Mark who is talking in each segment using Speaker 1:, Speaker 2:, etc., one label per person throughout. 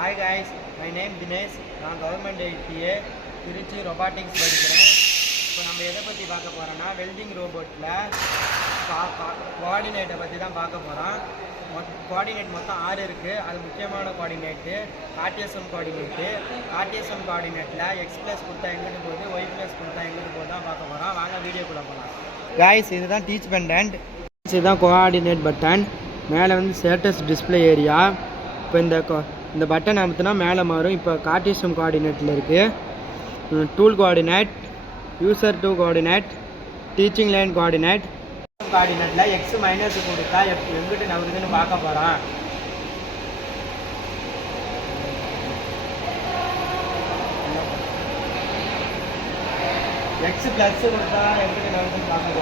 Speaker 1: Hi guys my name Dinesh நான் government ITA Trichy robotics படிக்கிறேன். இப்போ நம்ம எதை பற்றி பார்க்க போகிறோன்னா வெல்டிங் ரோபோட்டில் கோஆர்டினேட்டை பற்றி தான் பார்க்க போகிறோம் மொத் கோஆர்டினேட் மொத்தம் ஆறு இருக்குது அது முக்கியமான கோஆர்டினேட்டு ஆர்டிஎஸ்எம் கோஆர்டினேட்டு ஆர்டிஎஸ்எம் கோஆர்டினேட்டில் எக்ஸ் ப்ளஸ் கொடுத்தா எங்கிட்டு போகுது? ஒய் ப்ளஸ் கொடுத்தா எங்கிட்டு போகுது தான் பார்க்க போகிறோம் வாங்க வீடியோக்குள்ளே போகலாம் காய்ஸ் இதுதான் டீச் பெண்டன்ட் இதுதான் கோஆர்டினேட் பட்டன் மேலே வந்து ஸ்டேட்டஸ் டிஸ்ப்ளே ஏரியா இப்போ இந்த கோ இந்த பட்டன் அமுத்துனா மேலே மாறும். இப்போ கார்டிசம் கோஆர்டினேட்டில் இருக்குது tool coordinate user to coordinate teaching line coordinate கோஆர்டினேட்டில் X minus கொடுத்தா எப் எங்கிட்ட நவருதுன்னு பார்க்க போகிறோம் எக்ஸ் ப்ளஸ் கொடுத்தா எங்கிட்ட நவருதுன்னு பார்க்க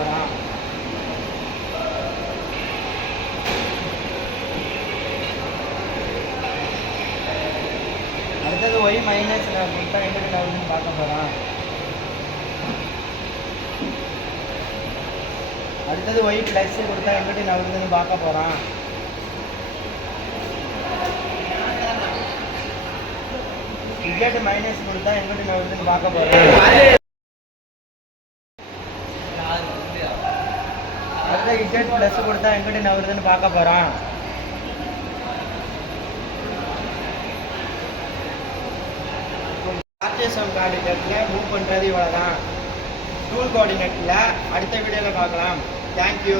Speaker 1: போகிறோம் மைனஸ் ஒய் மைனஸ் கொடுத்தா எங்கிட்டு நவருதுன்னு பார்க்க போகிறோம் அடுத்தது ஒய் ப்ளஸ் கொடுத்தா எங்கிட்டு நவருதுன்னு பார்க்க போகிறோம் இஜெட் மைனஸ் கொடுத்தா எங்கிட்டு நவருதுன்னு பார்க்க போகிறோம் அடுத்த இஜெட் ப்ளஸ் கொடுத்தா எங்கிட்டு நவருதுன்னு பார்க்க போகிறோம் ஆர்டிஎஸ்எம் கோஆர்டினேட்டில் மூவ் பண்ணுறது இவ்வளோ தான் டூல் கோஆர்டினேட்டில் அடுத்த வீடியோவில் பார்க்கலாம். தேங்க்யூ